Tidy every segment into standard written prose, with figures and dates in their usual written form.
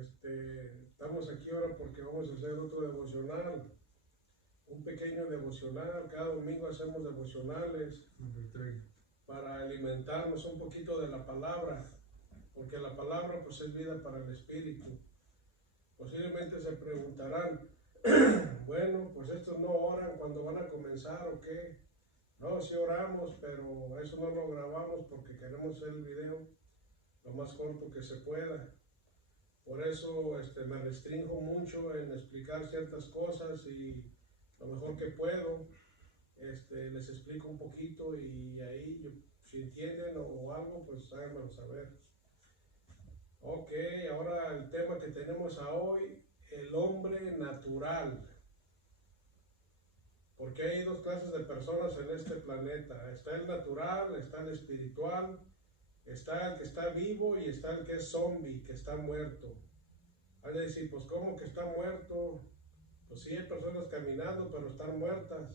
Estamos aquí ahora porque vamos a hacer otro devocional, un pequeño devocional. Cada domingo hacemos devocionales para alimentarnos un poquito de la palabra, porque la palabra pues es vida para el espíritu. Posiblemente se preguntarán, bueno, pues estos no oran cuando van a comenzar o qué. No, sí oramos, pero eso no lo grabamos porque queremos hacer el video lo más corto que se pueda. Por eso me restringo mucho en explicar ciertas cosas y lo mejor que puedo les explico un poquito y ahí si entienden o algo pues háganmelo saber. Ok, ahora el tema que tenemos a hoy, el hombre natural. Porque hay dos clases de personas en este planeta. Está el natural, está el espiritual, está el que está vivo y está el que es zombie, que está muerto. Hay de decir, pues ¿cómo que está muerto? Pues sí, hay personas caminando, pero están muertas.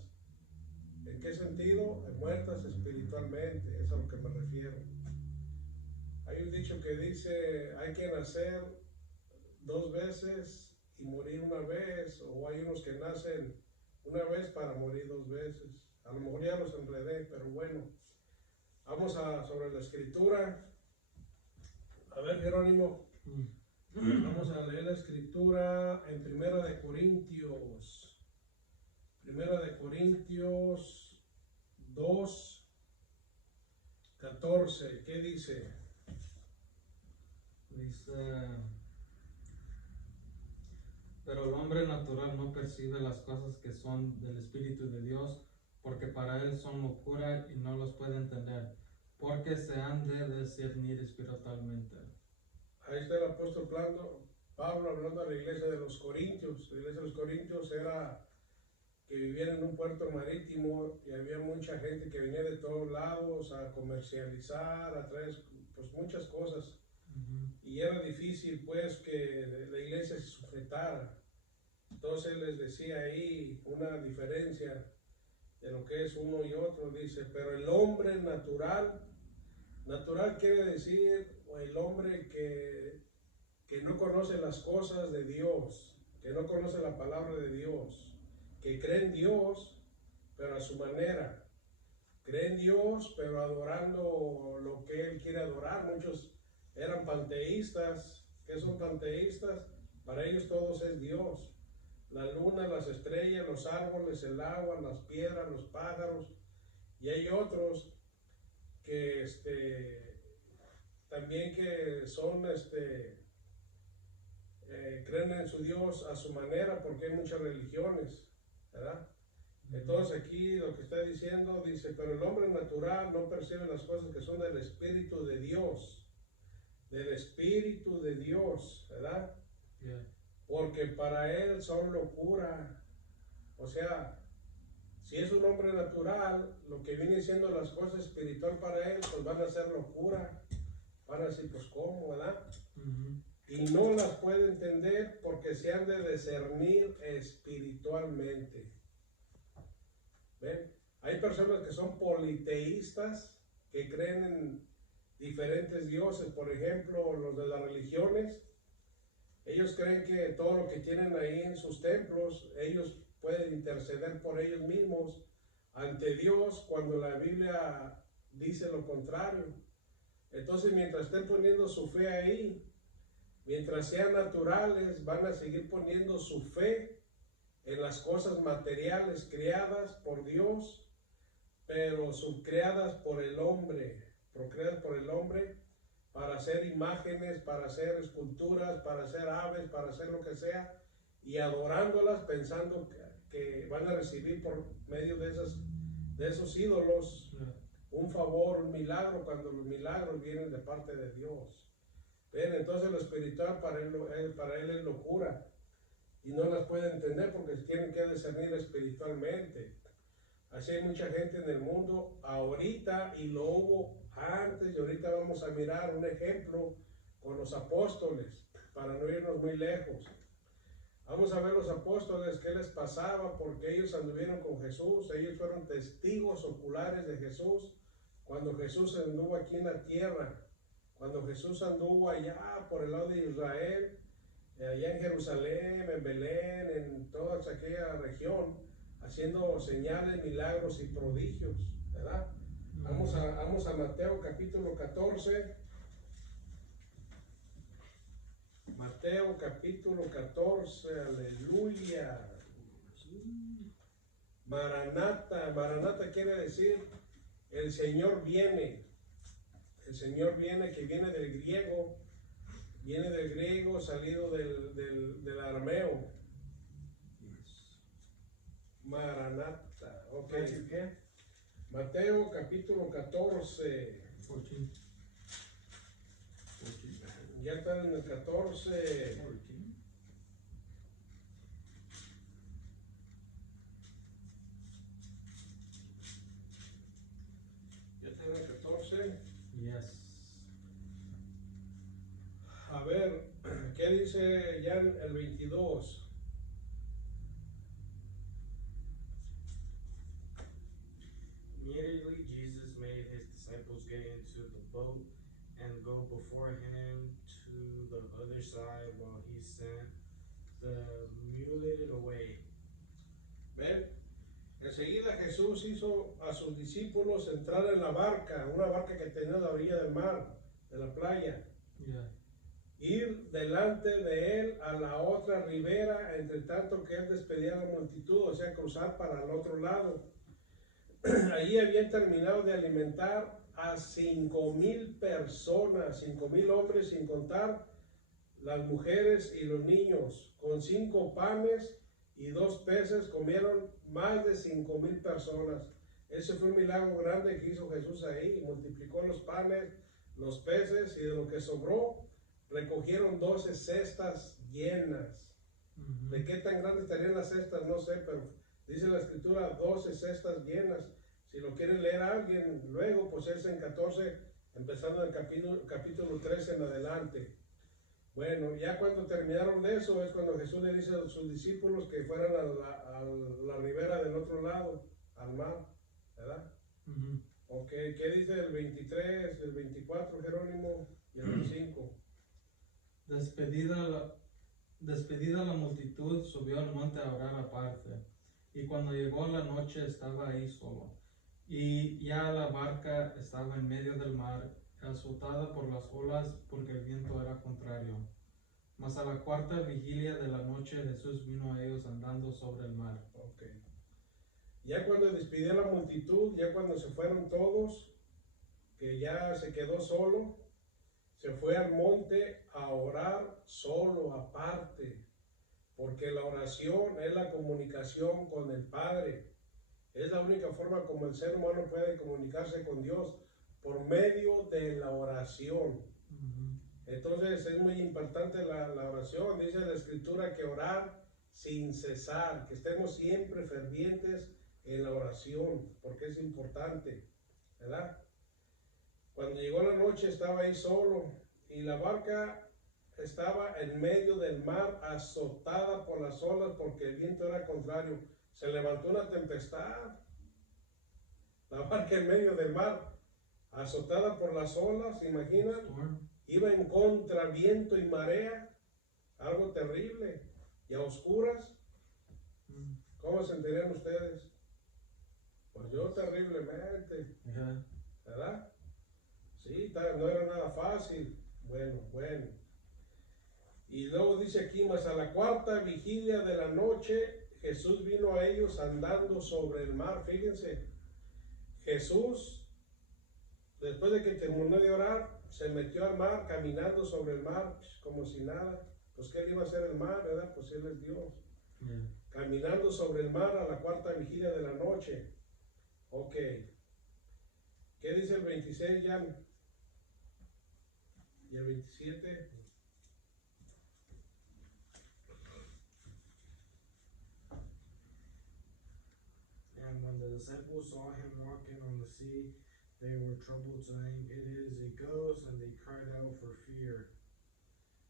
¿En qué sentido? Muertas espiritualmente, es a lo que me refiero. Hay un dicho que dice, hay que nacer 2 veces y morir una vez, o hay unos que nacen una vez para morir 2 veces. A lo mejor ya los enredé, pero bueno. Vamos sobre la escritura. A ver, Jerónimo. Vamos a leer la escritura en Primera de Corintios. Primera de Corintios 2, 14. ¿Qué dice? Dice, pero el hombre natural no percibe las cosas que son del Espíritu de Dios, porque para él son locura y no los puede entender, porque se han de discernir espiritualmente. Ahí está el apóstol Pablo hablando a la iglesia de los Corintios. La iglesia de los Corintios era que vivían en un puerto marítimo y había mucha gente que venía de todos lados a comercializar, a traer pues muchas cosas. Y era difícil pues que la iglesia se sujetara. Entonces él les decía ahí una diferencia de lo que es uno y otro. Dice, pero el hombre natural quiere decir el hombre que no conoce las cosas de Dios, que no conoce la palabra de Dios, que cree en Dios, pero a su manera. Cree en Dios, pero adorando lo que él quiere adorar. Muchos eran panteístas. ¿Qué son panteístas? Para ellos todos es Dios. La luna, las estrellas, los árboles, el agua, las piedras, los pájaros. Y hay otros que también que son creen en su Dios a su manera, porque hay muchas religiones, ¿verdad? Entonces aquí lo que está diciendo, dice, pero el hombre natural no percibe las cosas que son del Espíritu de Dios, ¿verdad? Yeah. Porque para él son locura. O sea, si es un hombre natural, lo que viene siendo las cosas espiritual para él, pues van a ser locura. Van a decir, pues ¿cómo, verdad? Y no las puede entender porque se han de discernir espiritualmente. ¿Ven? Hay personas que son politeístas, que creen en diferentes dioses. Por ejemplo, los de las religiones, ellos creen que todo lo que tienen ahí en sus templos, ellos pueden interceder por ellos mismos ante Dios, cuando la Biblia dice lo contrario. Entonces, mientras estén poniendo su fe ahí, mientras sean naturales, van a seguir poniendo su fe en las cosas materiales creadas por Dios, pero subcreadas por el hombre, procreadas por el hombre, para hacer imágenes, para hacer esculturas, para hacer aves, para hacer lo que sea, y adorándolas pensando que van a recibir por medio de esos ídolos un favor, un milagro, cuando los milagros vienen de parte de Dios. ¿Ven? Entonces lo espiritual para él es locura. Y no las puede entender porque tienen que discernir espiritualmente. Así hay mucha gente en el mundo ahorita, y lo hubo antes, y ahorita vamos a mirar un ejemplo con los apóstoles, para no irnos muy lejos. Vamos a ver los apóstoles, qué les pasaba, porque ellos anduvieron con Jesús, ellos fueron testigos oculares de Jesús, cuando Jesús anduvo aquí en la tierra, cuando Jesús anduvo allá por el lado de Israel. allá en Jerusalén, en Belén, en toda aquella región, haciendo señales, milagros y prodigios, ¿verdad? Vamos a Mateo capítulo 14. Mateo capítulo 14, aleluya. Maranata, Maranata quiere decir el Señor viene. El Señor viene, que viene del griego salido del arameo. Maranata, ok. Mateo capítulo 14. 14. Ya están en el 14. Ya están en el 14. Yes. A ver, ¿qué dice ya en el 22? Immediately Jesus made his disciples get into the boat and go before him to the other side while he sent the mulated away. ¿Ven? Enseguida Jesús hizo a sus discípulos entrar en la barca, una barca que tenía a la orilla del mar, de la playa. Yeah. Ir delante de él a la otra ribera, entre tanto que él despedía a la multitud, o sea, cruzar para el otro lado. Allí habían terminado de alimentar a 5,000 personas, 5,000 hombres, sin contar las mujeres y los niños. Con 5 panes y 2 peces comieron más de 5,000 personas. Ese fue un milagro grande que hizo Jesús ahí. Multiplicó los panes, los peces, y de lo que sobró recogieron 12 cestas llenas. ¿De qué tan grandes estarían las cestas? No sé, pero dice la escritura 12 cestas llenas. Si lo quiere leer alguien luego, pues es en 14, empezando en el capítulo 13 en adelante. Bueno, ya cuando terminaron de eso es cuando Jesús le dice a sus discípulos que fueran a la ribera del otro lado, al mar, ¿verdad? Ok, ¿qué dice el 23, el 24, Jerónimo, y el 25? Despedida la multitud, subió al monte a orar aparte. Y cuando llegó la noche estaba ahí solo. Y ya la barca estaba en medio del mar, azotada por las olas, porque el viento era contrario. Mas a la cuarta vigilia de la noche Jesús vino a ellos andando sobre el mar. Okay. Ya cuando despidió la multitud, ya cuando se fueron todos, que ya se quedó solo, se fue al monte a orar solo, aparte, porque la oración es la comunicación con el Padre. Es la única forma como el ser humano puede comunicarse con Dios, por medio de la oración. Entonces es muy importante la oración. Dice la escritura que orar sin cesar, que estemos siempre fervientes en la oración, porque es importante, ¿verdad? Cuando llegó la noche estaba ahí solo y la barca estaba en medio del mar, azotada por las olas porque el viento era contrario. Se levantó una tempestad. La barca en medio del mar, azotada por las olas, ¿se imaginan? Iba en contra viento y marea, algo terrible, y a oscuras. ¿Cómo se sentirían ustedes? Pues yo terriblemente, ¿verdad? Sí, no era nada fácil. Bueno. Y luego dice aquí, mas a la cuarta vigilia de la noche, Jesús vino a ellos andando sobre el mar. Fíjense, Jesús, después de que terminó de orar, se metió al mar, caminando sobre el mar, como si nada. Pues ¿qué le iba a hacer el mar, verdad? Pues Él es Dios. Caminando sobre el mar a la cuarta vigilia de la noche. Ok. ¿Qué dice el 26, Jan? ¿Y el 27? And when the disciples saw him walking on the sea, they were troubled, saying, "It is a ghost," and they cried out for fear.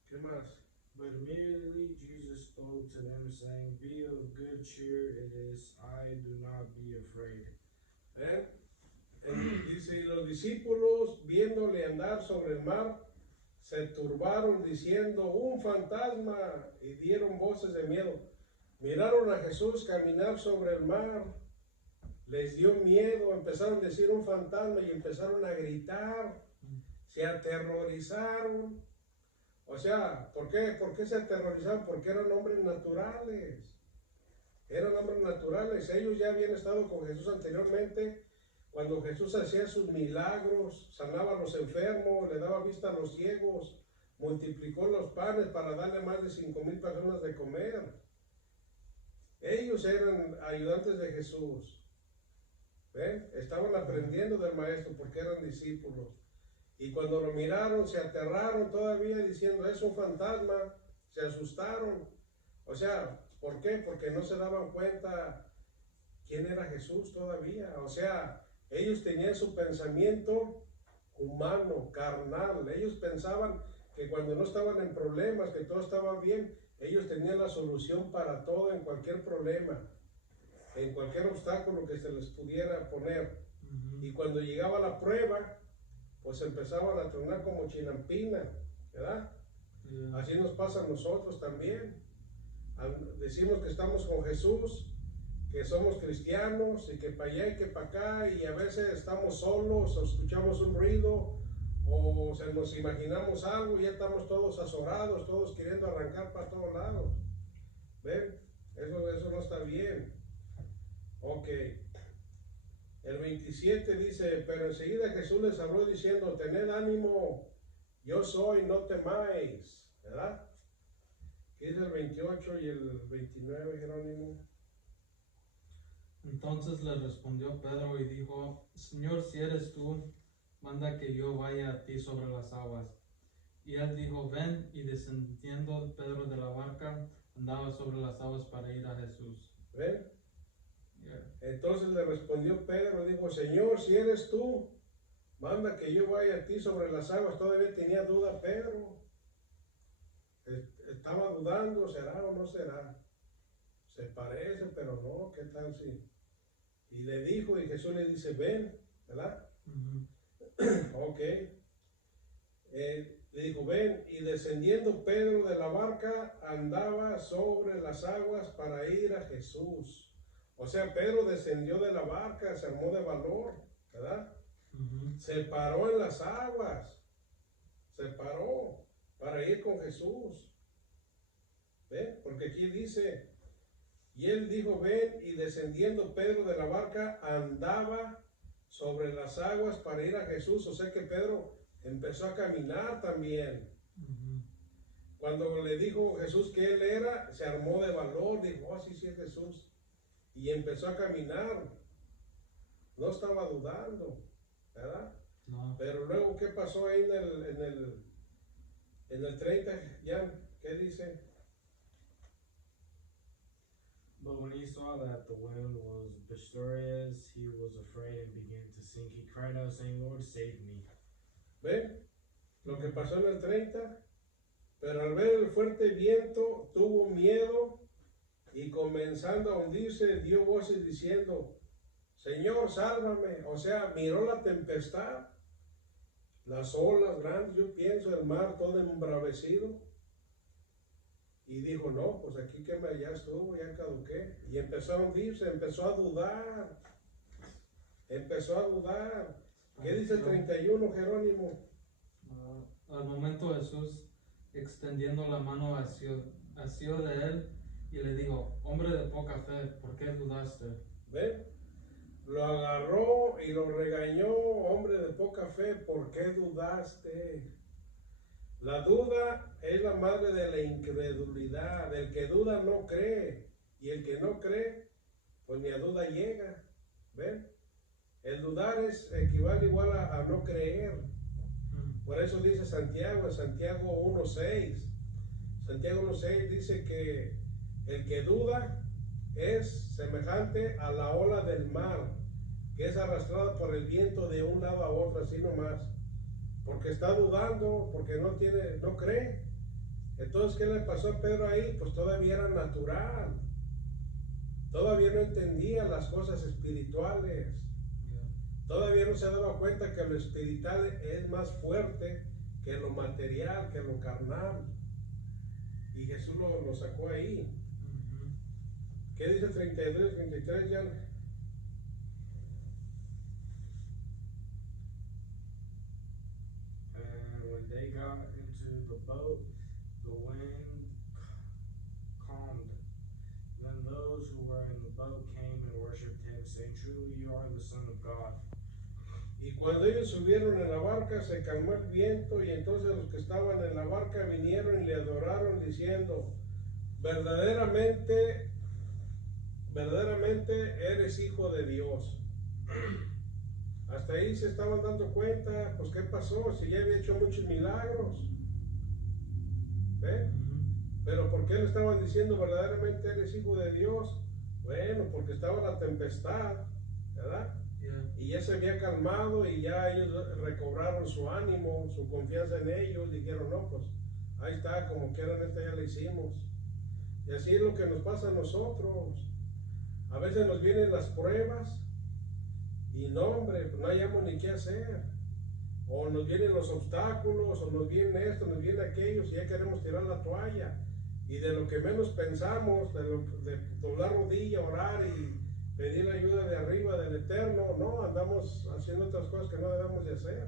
¿Qué más? But immediately Jesus spoke to them, saying, "Be of good cheer, it is I, do not be afraid." Dice, y los discípulos, viéndole andar sobre el mar, se turbaron diciendo un fantasma y dieron voces de miedo. Miraron a Jesús caminar sobre el mar, les dio miedo, empezaron a decir un fantasma y empezaron a gritar, se aterrorizaron. O sea, ¿por qué? ¿Por qué se aterrorizaron? Porque eran hombres naturales. Eran hombres naturales. Ellos ya habían estado con Jesús anteriormente, cuando Jesús hacía sus milagros, sanaba a los enfermos, le daba vista a los ciegos, multiplicó los panes para darle más de 5,000 personas de comer. Ellos eran ayudantes de Jesús. ¿Ven? Estaban aprendiendo del maestro porque eran discípulos. Y cuando lo miraron, se aterraron todavía diciendo, es un fantasma, se asustaron. O sea, ¿por qué? Porque no se daban cuenta quién era Jesús todavía. O sea, ellos tenían su pensamiento humano, carnal. Ellos pensaban que cuando no estaban en problemas, que todo estaba bien, ellos tenían la solución para todo, en cualquier problema, en cualquier obstáculo que se les pudiera poner. Y cuando llegaba la prueba, pues empezaban a tronar como chinampina, ¿verdad? Así nos pasa a nosotros también. Decimos que estamos con Jesús, que somos cristianos y que para allá y que para acá, y a veces estamos solos o escuchamos un ruido o nos imaginamos algo y ya estamos todos azorados, todos queriendo arrancar para todos lados. ¿Ven? Eso no está bien. Ok. El 27 dice, pero enseguida Jesús les habló diciendo, tened ánimo, yo soy, no temáis, ¿verdad? ¿Qué dice el 28 y el 29, Jerónimo? Entonces le respondió Pedro y dijo, Señor, si eres tú, manda que yo vaya a ti sobre las aguas. Y él dijo, ven, y descendiendo Pedro de la barca, andaba sobre las aguas para ir a Jesús. ¿Ven? Entonces le respondió Pedro, dijo, Señor, si eres tú, manda que yo vaya a ti sobre las aguas. Todavía tenía duda Pedro. Estaba dudando, ¿será o no será? Se parece, pero no, ¿qué tal si? Y le dijo, y Jesús le dice, ven, ¿verdad? Ok. Le dijo, ven, y descendiendo Pedro de la barca, andaba sobre las aguas para ir a Jesús. O sea, Pedro descendió de la barca, se armó de valor, ¿verdad? Se paró en las aguas, se paró para ir con Jesús. ¿Ven? Porque aquí dice, y él dijo, ven, y descendiendo Pedro de la barca, andaba sobre las aguas para ir a Jesús. O sea que Pedro empezó a caminar también. Cuando le dijo Jesús que él era, se armó de valor, dijo, oh, sí, sí es Jesús. Y empezó a caminar. No estaba dudando, ¿verdad? No. Pero luego, ¿qué pasó ahí en el 30, Jan? ¿Qué dice? But when he saw that the wind was boisterous, he was afraid and began to sink. He cried out, saying, Lord, save me. ¿Ven? Lo que pasó en el 30. Pero al ver el fuerte viento, tuvo miedo y comenzando a hundirse, dio voces diciendo, Señor, sálvame. O sea, miró la tempestad, las olas grandes, yo pienso, el mar todo embravecido. Y dijo, no, pues aquí que ya estuvo, ya caduqué. Y empezó a hundirse, empezó a dudar. Empezó a dudar. ¿Qué dice el 31, Jerónimo? Al momento Jesús, extendiendo la mano, asió de él y le dijo, hombre de poca fe, ¿por qué dudaste? ¿Ven? Lo agarró y lo regañó, hombre de poca fe, ¿por qué dudaste? La duda es la madre de la incredulidad. El que duda no cree. Y el que no cree, pues ni a duda llega. ¿Ven? El dudar equivale igual a no creer. Por eso dice Santiago, en Santiago 1.6. Santiago 1.6 dice que el que duda es semejante a la ola del mar, que es arrastrada por el viento de un lado a otro, así nomás. Porque está dudando, porque no cree. Entonces, ¿qué le pasó a Pedro ahí? Pues todavía era natural. Todavía no entendía las cosas espirituales. Todavía no se daba cuenta que lo espiritual es más fuerte que lo material, que lo carnal. Y Jesús lo sacó ahí. ¿Qué dice 32, 33 ya? And when they got into the boat, the wind calmed. Then those who were in the boat came and worshipped him, saying, "Truly you are the Son of God." Y cuando ellos subieron en la barca, se calmó el viento, y entonces los que estaban en la barca vinieron y le adoraron, diciendo, verdaderamente eres hijo de Dios. Hasta ahí se estaban dando cuenta, pues qué pasó, si ya había hecho muchos milagros. ¿Ven? Pero ¿por qué le estaban diciendo verdaderamente eres hijo de Dios? Bueno, porque estaba la tempestad, ¿verdad? Y ya se había calmado y ya ellos recobraron su ánimo, su confianza en ellos. Dijeron, no, pues ahí está, como quieran, esta ya la hicimos. Y así es lo que nos pasa a nosotros. A veces nos vienen las pruebas y no, hombre, pues no hayamos ni qué hacer. O nos vienen los obstáculos, o nos viene esto, nos viene aquello, y ya queremos tirar la toalla. Y de lo que menos pensamos, de doblar rodilla, orar y pedir la ayuda de arriba, del Eterno, no, andamos haciendo otras cosas que no debemos de hacer.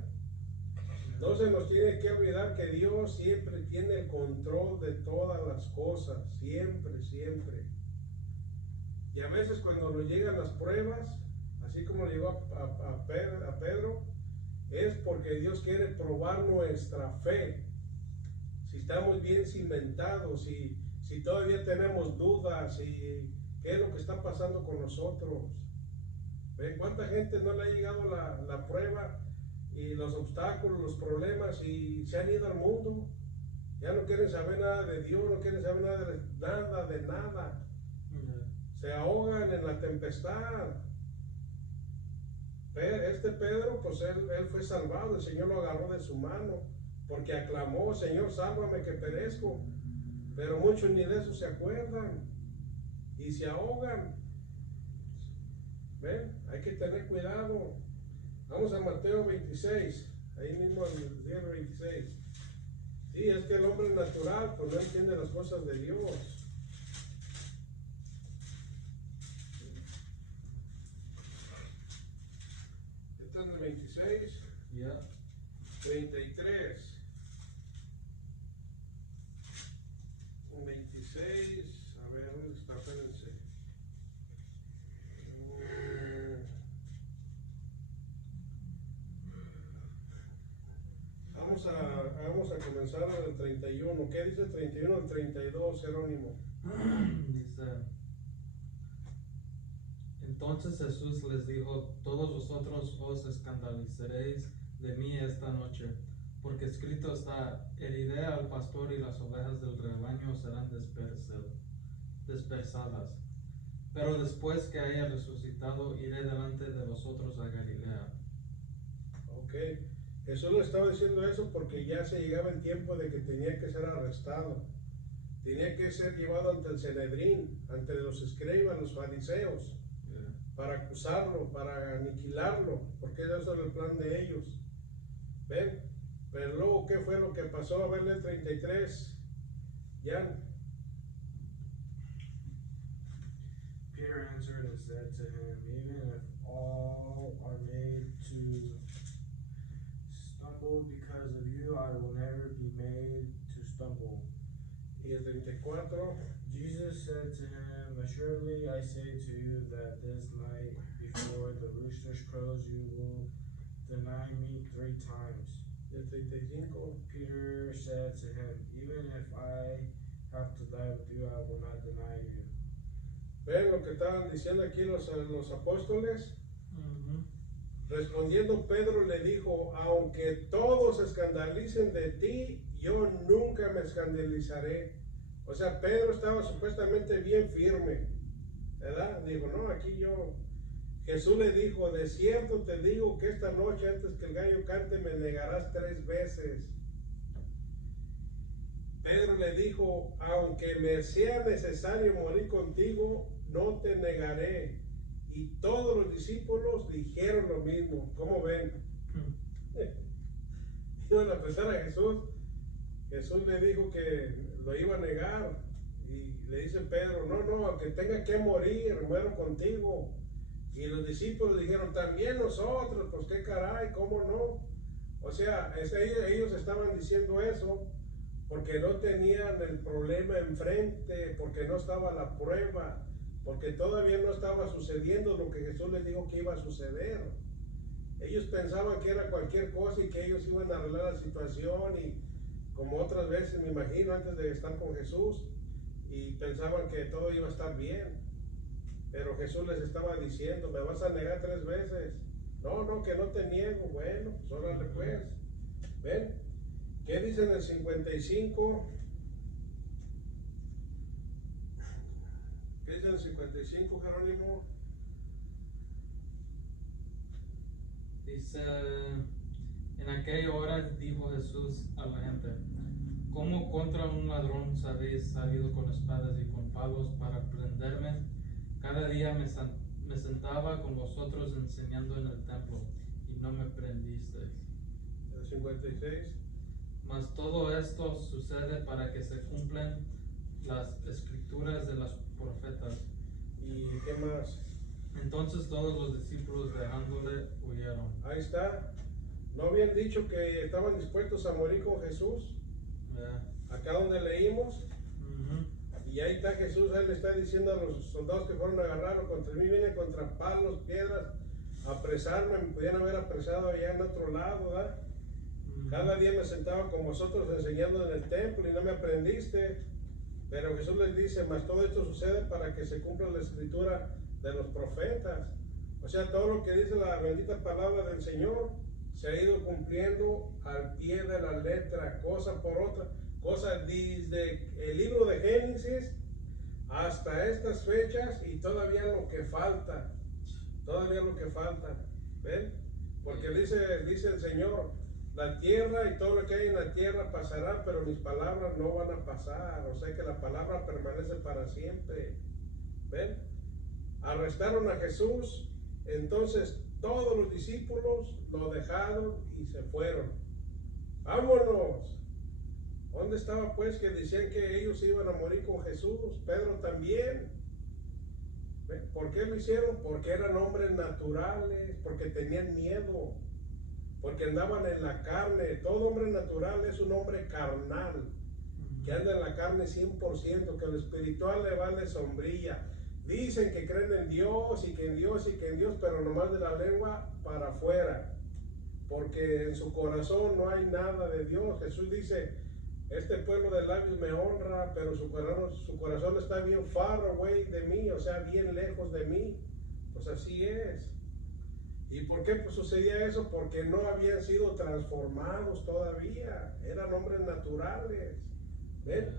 No se nos tiene que olvidar que Dios siempre tiene el control de todas las cosas, siempre, siempre. Y a veces cuando nos llegan las pruebas, así como le llegó a Pedro, es porque Dios quiere probar nuestra fe. Si estamos bien cimentados, si todavía tenemos dudas, y qué es lo que está pasando con nosotros. ¿Ven cuánta gente no le ha llegado la prueba y los obstáculos, los problemas, y se han ido al mundo? Ya no quieren saber nada de Dios, no quieren saber nada de nada. Se ahogan en la tempestad. Este Pedro, pues él fue salvado, el Señor lo agarró de su mano, porque aclamó, Señor, sálvame que perezco. Pero muchos ni de eso se acuerdan y se ahogan. ¿Ven? Hay que tener cuidado. Vamos a Mateo 26, ahí mismo en el libro 26. Sí, es que el hombre natural pues no entiende las cosas de Dios. Este es el 26, 33. 26, a ver, ¿dónde está? Espérense. Vamos a comenzar en el 31. ¿Qué dice el 31 al 32, Jerónimo? Dice, entonces Jesús les dijo, todos vosotros os escandalizaréis de mí esta noche, porque escrito está, heriré al pastor y las ovejas del rebaño serán dispersadas. Pero después que haya resucitado, iré delante de vosotros a Galilea. Ok, Jesús le estaba diciendo eso porque ya se llegaba el tiempo de que tenía que ser arrestado. Tenía que ser llevado ante el Sanedrín, ante los escribas, los fariseos, para acusarlo, para aniquilarlo, porque eso era el plan de ellos. ¿Ven? Pero luego, ¿qué fue lo que pasó? A verle el 33. Jan. Peter answered and said to him, even if all are made to stumble because of you, I will never be made to stumble. Y el 34. Jesus said to him, assuredly I say to you that this night before the rooster crows, you will deny me 3 times. Y el 35. Peter said to him, even if I have to die with you, I will not deny you. ¿Ven lo que estaban diciendo aquí los apóstoles? Respondiendo Pedro le dijo, aunque todos se escandalicen de ti, yo nunca me escandalizaré. O sea, Pedro estaba supuestamente bien firme, ¿verdad? Dijo, no, aquí yo. Jesús le dijo, de cierto te digo que esta noche antes que el gallo cante me negarás 3 veces. Pedro le dijo, aunque me sea necesario morir contigo, no te negaré. Y todos los discípulos dijeron lo mismo. ¿Cómo ven? iban a pesar a Jesús, Jesús le dijo que lo iba a negar. Y le dice Pedro, no, aunque tenga que morir, muero contigo. Y los discípulos dijeron, también nosotros, pues qué caray, ¿cómo no? O sea, ellos estaban diciendo eso porque no tenían el problema enfrente, porque no estaba la prueba, porque todavía no estaba sucediendo lo que Jesús les dijo que iba a suceder. Ellos pensaban que era cualquier cosa y que ellos iban a arreglar la situación, y como otras veces, me imagino, antes de estar con Jesús, y pensaban que todo iba a estar bien. Pero Jesús les estaba diciendo, me vas a negar 3 veces. No, que no te niego. Bueno, pues órale pues. ¿Ven? ¿Qué dice en el 55? ¿Qué dice en el 55, Jerónimo? Dice, en aquella hora dijo Jesús a la gente, ¿cómo contra un ladrón habéis salido con espadas y con palos para prenderme? Cada día me sentaba con vosotros enseñando en el templo y no me prendisteis. El 56. Mas todo esto sucede para que se cumplan las escrituras de los profetas. ¿Y qué más? Entonces todos los discípulos dejándole huyeron. Ahí está. ¿No habían dicho que estaban dispuestos a morir con Jesús? Yeah. Acá donde leímos. Y ahí está Jesús, él le está diciendo a los soldados que fueron a agarrarlo, contra mí vienen contra palos, piedras, a apresarme, me podían haber apresado allá en otro lado, ¿verdad? Cada día me sentaba con vosotros enseñando en el templo y no me aprendiste. Pero Jesús les dice, mas todo esto sucede para que se cumpla la escritura de los profetas. O sea, todo lo que dice la bendita palabra del Señor se ha ido cumpliendo al pie de la letra, cosa por otra. Cosas desde el libro de Génesis hasta estas fechas, y todavía lo que falta, ¿ven? Porque dice el Señor, la tierra y todo lo que hay en la tierra pasará, pero mis palabras no van a pasar. O sea que la palabra permanece para siempre, ¿ven? Arrestaron a Jesús, entonces todos los discípulos lo dejaron y se fueron. ¡Vámonos! ¿Dónde estaba pues que decían que ellos iban a morir con Jesús? Pedro también. ¿Por qué lo hicieron? Porque eran hombres naturales, porque tenían miedo, porque andaban en la carne. Todo hombre natural es un hombre carnal, que anda en la carne 100%, que lo espiritual le vale sombrilla. Dicen que creen en Dios y que en Dios y que en Dios, pero nomás de la lengua para afuera, porque en su corazón no hay nada de Dios. Jesús dice, este pueblo de labios me honra, pero su corazón está bien far away de mí, o sea, bien lejos de mí. Pues así es. ¿Y por qué sucedía eso? Porque no habían sido transformados todavía, eran hombres naturales. ¿Ven?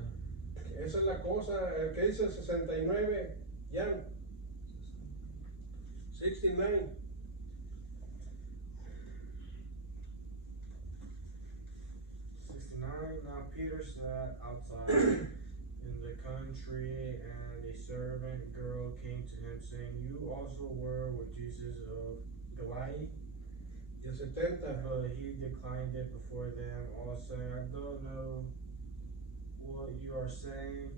Esa es la cosa. El que dice el 69, Jan. 69. Now Peter sat outside in the country, and a servant girl came to him, saying, You also were with Jesus of Galilee? Y el 70. But he declined it before them all, saying, I don't know what you are saying.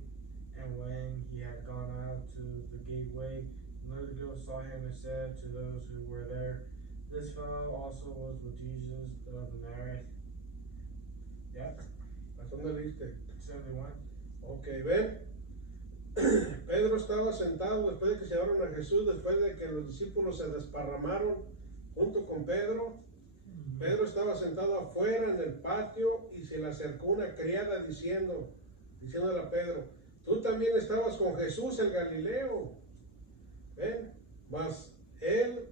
And when he had gone out to the gateway, another girl saw him and said to those who were there, This fellow also was with Jesus of Nazareth. Yeah. ¿Hasta dónde leíste? 71. Ok, ven. Pedro estaba sentado después de que se llevaron a Jesús, después de que los discípulos se desparramaron junto con Pedro. Pedro estaba sentado afuera en el patio y se le acercó una criada diciéndole a Pedro, tú también estabas con Jesús el Galileo. ¿Ven? Mas él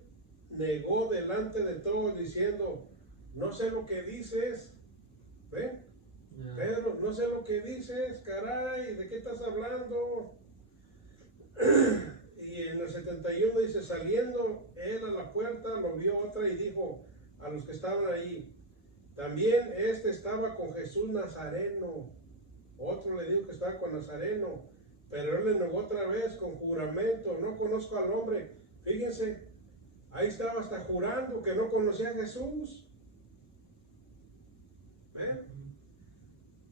negó delante de todos diciendo, no sé lo que dices. ¿Ven? Yeah. Pedro, no sé lo que dices, caray, ¿de qué estás hablando? Y en el 71 dice, saliendo él a la puerta, lo vio otra y dijo a los que estaban ahí, también este estaba con Jesús Nazareno. Otro le dijo que estaba con Nazareno, pero él le negó otra vez con juramento, no conozco al hombre. Fíjense, ahí estaba hasta jurando que no conocía a Jesús. ¿Ven?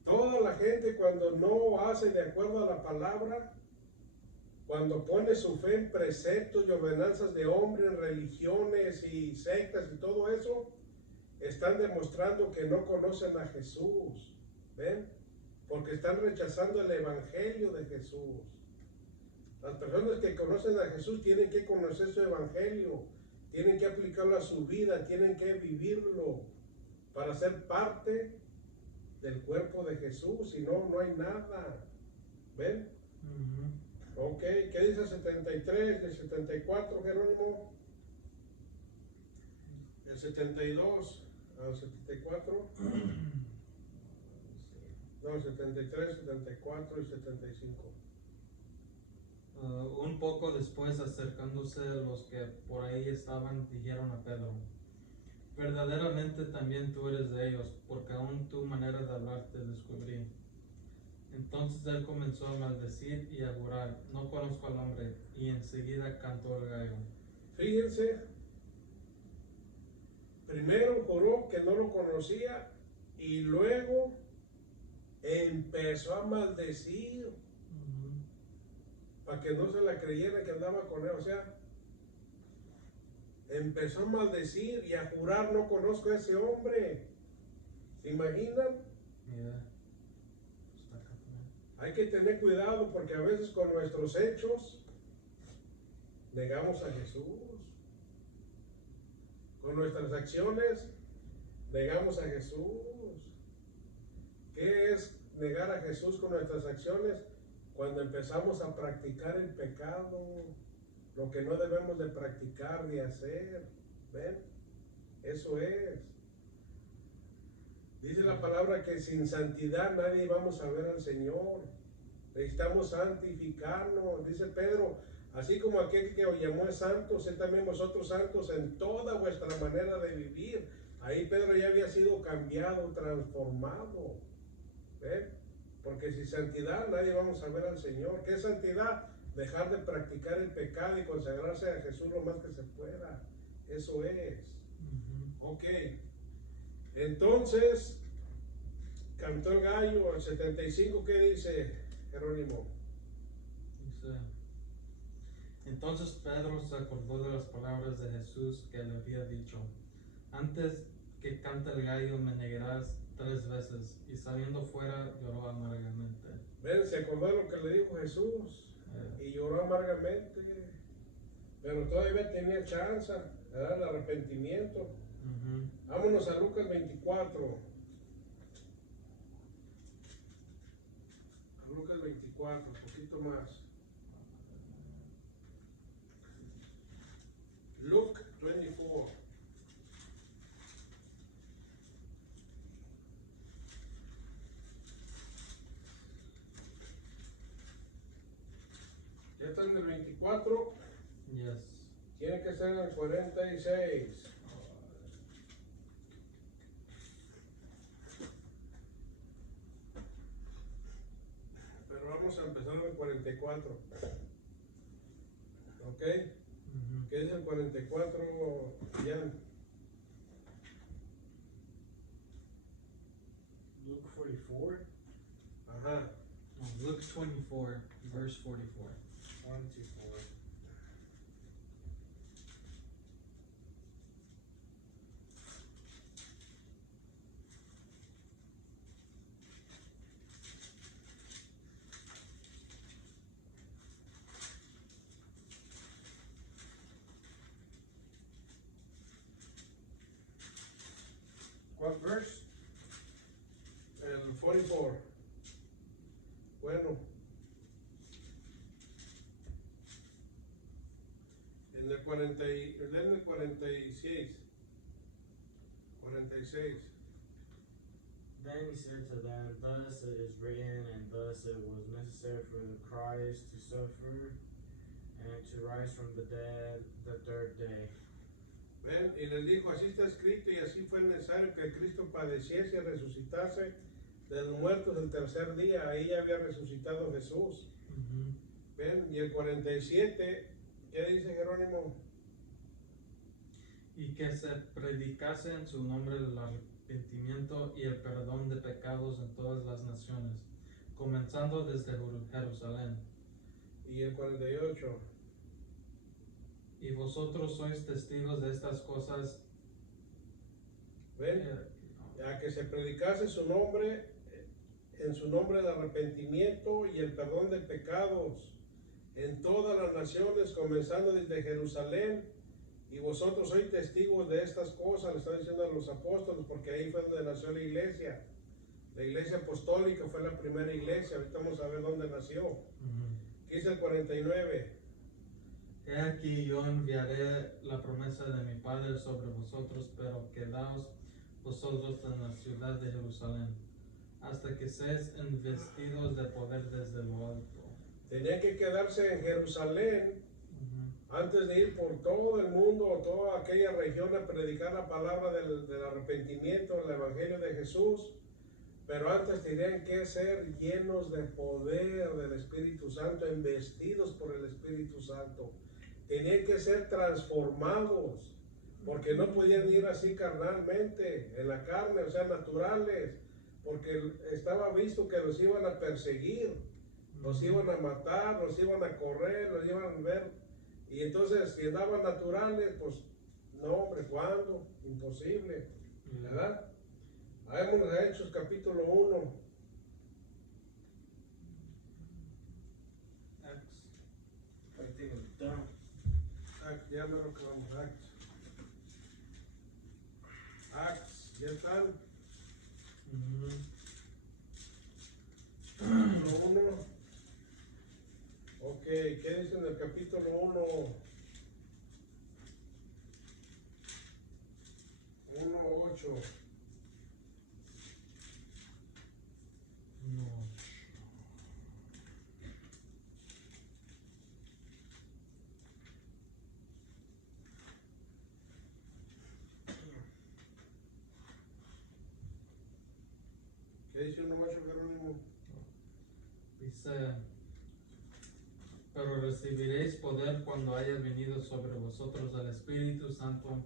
Toda la gente cuando no hace de acuerdo a la palabra, cuando pone su fe en preceptos y ordenanzas de hombres, religiones y sectas y todo eso, están demostrando que no conocen a Jesús. ¿Ven? Porque están rechazando el evangelio de Jesús. Las personas que conocen a Jesús tienen que conocer su evangelio, tienen que aplicarlo a su vida, tienen que vivirlo para ser parte del cuerpo de Jesús. Si no, no hay nada. ¿Ven? Ok, ¿qué dice el 73, el 74, Jerónimo? El 72 al 74. No, 73, 74 y 75. Un poco después, acercándose los que por ahí estaban, dijeron a Pedro: verdaderamente también tú eres de ellos, porque aún tu manera de hablar te descubrí. Entonces él comenzó a maldecir y a jurar: no conozco al hombre, y enseguida cantó el gallo. Fíjense, primero juró que no lo conocía y luego empezó a maldecir para que no se la creyera que andaba con él. O sea, empezó a maldecir y a jurar: no conozco a ese hombre. ¿Se imaginan? Yeah. Hay que tener cuidado porque a veces con nuestros hechos negamos a Jesús. Con nuestras acciones negamos a Jesús. ¿Qué es negar a Jesús con nuestras acciones? Cuando empezamos a practicar el pecado, lo que no debemos de practicar ni hacer. ¿Ven? Eso es. Dice la palabra que sin santidad nadie vamos a ver al Señor. Necesitamos santificarnos. Dice Pedro: así como aquel que os llamó es santo, sed también vosotros santos en toda vuestra manera de vivir. Ahí Pedro ya había sido cambiado, transformado. ¿Ven? Porque sin santidad nadie vamos a ver al Señor. ¿Qué es santidad? Dejar de practicar el pecado y consagrarse a Jesús lo más que se pueda. Eso es. Ok. Entonces, cantó el gallo. El 75, ¿qué dice Jerónimo? Dice: entonces Pedro se acordó de las palabras de Jesús que le había dicho: antes que cante el gallo me negarás 3 veces. Y saliendo fuera lloró amargamente. Ven, se acordó de lo que le dijo Jesús y lloró amargamente, pero todavía tenía chance, era el arrepentimiento. Vámonos a Lucas 24. A Lucas 24, un poquito más. Luke 24. ¿Ya están en el 24? Yes. Tiene que ser en el 46. Pero vamos a empezar en el 44. ¿Ok? ¿Qué es el 44, Jan? Luke 44. Ajá. Luke 24, verse 44. 24. What verse? El 44. Bueno. En el 46. 46. Then he said to them, thus it is written, and thus it was necessary for the Christ to suffer and to rise from the dead the 3rd day. ¿Ven? Y les dijo: así está escrito y así fue necesario que Cristo padeciese y resucitase de los muertos el 3er día. Ahí ya había resucitado Jesús. ¿Ven? Y el 47, ¿qué dice Jerónimo? Y que se predicase en su nombre arrepentimiento y el perdón de pecados en todas las naciones, comenzando desde Jerusalén. Y el 48. Y vosotros sois testigos de estas cosas. ¿Ven? A que se predicase su nombre, en su nombre de arrepentimiento y el perdón de pecados en todas las naciones, comenzando desde Jerusalén. Y vosotros sois testigos de estas cosas, le está diciendo a los apóstoles, porque ahí fue donde nació la iglesia. La iglesia apostólica fue la primera iglesia. Ahorita vamos a ver dónde nació. Dice el 49. He aquí yo enviaré la promesa de mi Padre sobre vosotros, pero quedaos vosotros en la ciudad de Jerusalén, hasta que seáis investidos de poder desde lo alto. Tenía que quedarse en Jerusalén antes de ir por todo el mundo, toda aquella región, a predicar la palabra del arrepentimiento, el evangelio de Jesús. Pero antes tenían que ser llenos de poder del Espíritu Santo, investidos por el Espíritu Santo. Tenían que ser transformados, porque no podían ir así carnalmente, en la carne, o sea, naturales, porque estaba visto que los iban a perseguir, los iban a matar, los iban a correr, los iban a ver. Y entonces, si andaban naturales, pues, no, hombre, ¿cuándo? Imposible, ¿verdad? Vámonos a Hechos capítulo 1. Ya me lo clavamos, Acts, ¿ya están? Capítulo 1. Ok, ¿qué dice en el capítulo 1? 1:8. No. ¿Qué dice 1:8, Jerónimo? Dice, pero recibiréis poder cuando haya venido sobre vosotros el Espíritu Santo,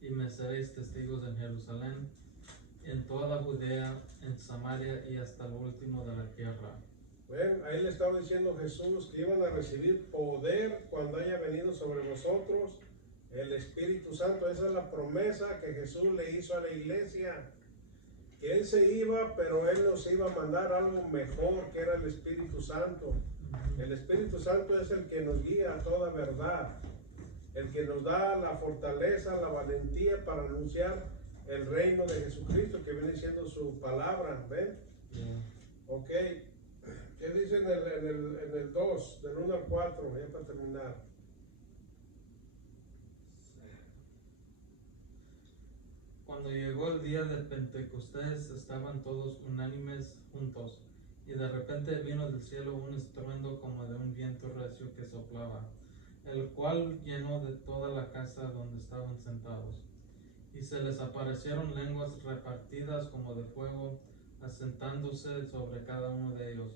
y me seréis testigos en Jerusalén, en toda Judea, en Samaria y hasta lo último de la tierra. Ven, ahí le estaba diciendo Jesús que iban a recibir poder cuando haya venido sobre vosotros el Espíritu Santo. Esa es la promesa que Jesús le hizo a la iglesia, que Él se iba, pero Él nos iba a mandar algo mejor, que era el Espíritu Santo. El Espíritu Santo es el que nos guía a toda verdad, el que nos da la fortaleza, la valentía para anunciar el reino de Jesucristo, que viene siendo su palabra. ¿Ven? Ok. ¿Qué dice en el 2, del 1 al 4, ya para terminar? Cuando llegó el día de Pentecostés, estaban todos unánimes juntos, y de repente vino del cielo un estruendo como de un viento recio que soplaba, el cual llenó de toda la casa donde estaban sentados. Y se les aparecieron lenguas repartidas como de fuego, asentándose sobre cada uno de ellos.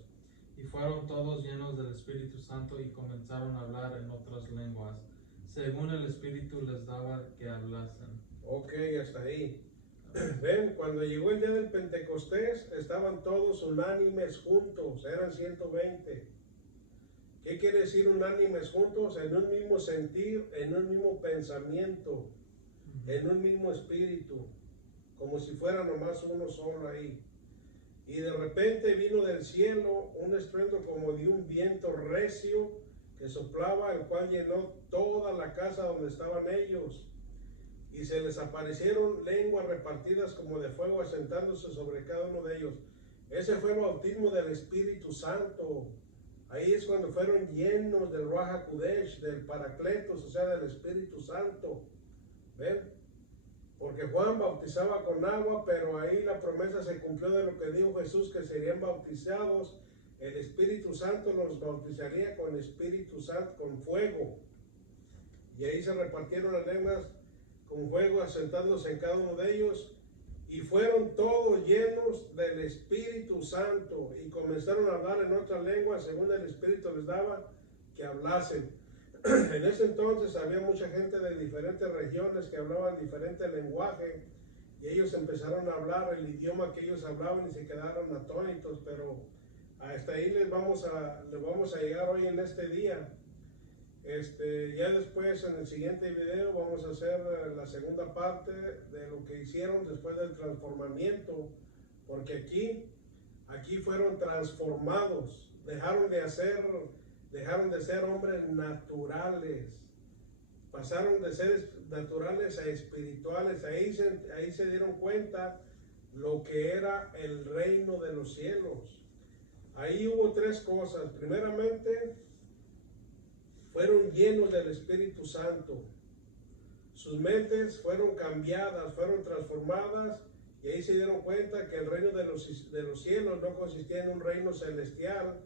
Y fueron todos llenos del Espíritu Santo y comenzaron a hablar en otras lenguas, según el Espíritu les daba que hablasen. Ok, hasta ahí. Ven, cuando llegó el día del Pentecostés, estaban todos unánimes juntos, eran 120. ¿Qué quiere decir unánimes juntos? En un mismo sentir, en un mismo pensamiento, en un mismo espíritu, como si fuera nomás uno solo ahí. Y de repente vino del cielo un estruendo como de un viento recio que soplaba, el cual llenó toda la casa donde estaban ellos. Y se les aparecieron lenguas repartidas como de fuego, asentándose sobre cada uno de ellos. Ese fue el bautismo del Espíritu Santo. Ahí es cuando fueron llenos del Ruach HaKodesh, del Paracletos, o sea, del Espíritu Santo. ¿Ven? Porque Juan bautizaba con agua, pero ahí la promesa se cumplió de lo que dijo Jesús, que serían bautizados. El Espíritu Santo los bautizaría con Espíritu Santo, con fuego. Y ahí se repartieron las lenguas con fuego, asentándose en cada uno de ellos. Y fueron todos llenos del Espíritu Santo y comenzaron a hablar en otras lenguas según el Espíritu les daba que hablasen. En ese entonces había mucha gente de diferentes regiones que hablaban diferente lenguaje, y ellos empezaron a hablar el idioma que ellos hablaban y se quedaron atónitos, pero hasta ahí les vamos a llegar hoy en este día. Ya después en el siguiente video vamos a hacer la segunda parte de lo que hicieron después del transformamiento, porque aquí fueron transformados, dejaron de ser hombres naturales, pasaron de ser naturales a espirituales. Ahí se dieron cuenta lo que era el reino de los cielos. Ahí hubo tres cosas. Primeramente, fueron llenos del Espíritu Santo. Sus mentes fueron cambiadas, fueron transformadas, y ahí se dieron cuenta que el reino de los cielos no consistía en un reino celestial,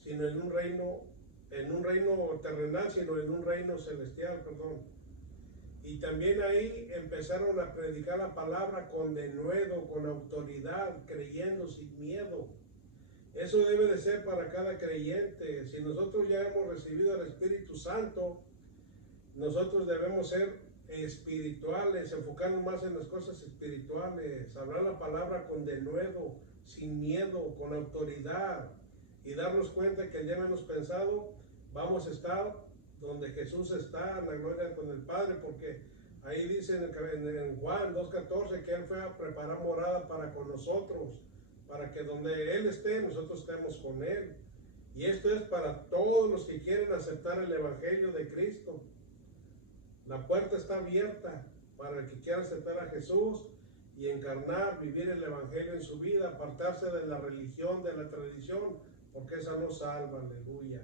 sino en un reino terrenal, sino en un reino celestial, perdón. Y también ahí empezaron a predicar la palabra con denuedo, con autoridad, creyendo sin miedo. Eso debe de ser para cada creyente. Si nosotros ya hemos recibido el Espíritu Santo, nosotros debemos ser espirituales, enfocarnos más en las cosas espirituales, hablar la palabra con denuedo, sin miedo, con autoridad, y darnos cuenta que el día menos pensado vamos a estar donde Jesús está, en la gloria con el Padre, porque ahí dice en Juan 2:14 que Él fue a preparar morada para con nosotros, para que donde Él esté, nosotros estemos con Él. Y esto es para todos los que quieren aceptar el Evangelio de Cristo. La puerta está abierta para el que quiera aceptar a Jesús y encarnar, vivir el Evangelio en su vida, apartarse de la religión, de la tradición, porque esa no salva, aleluya.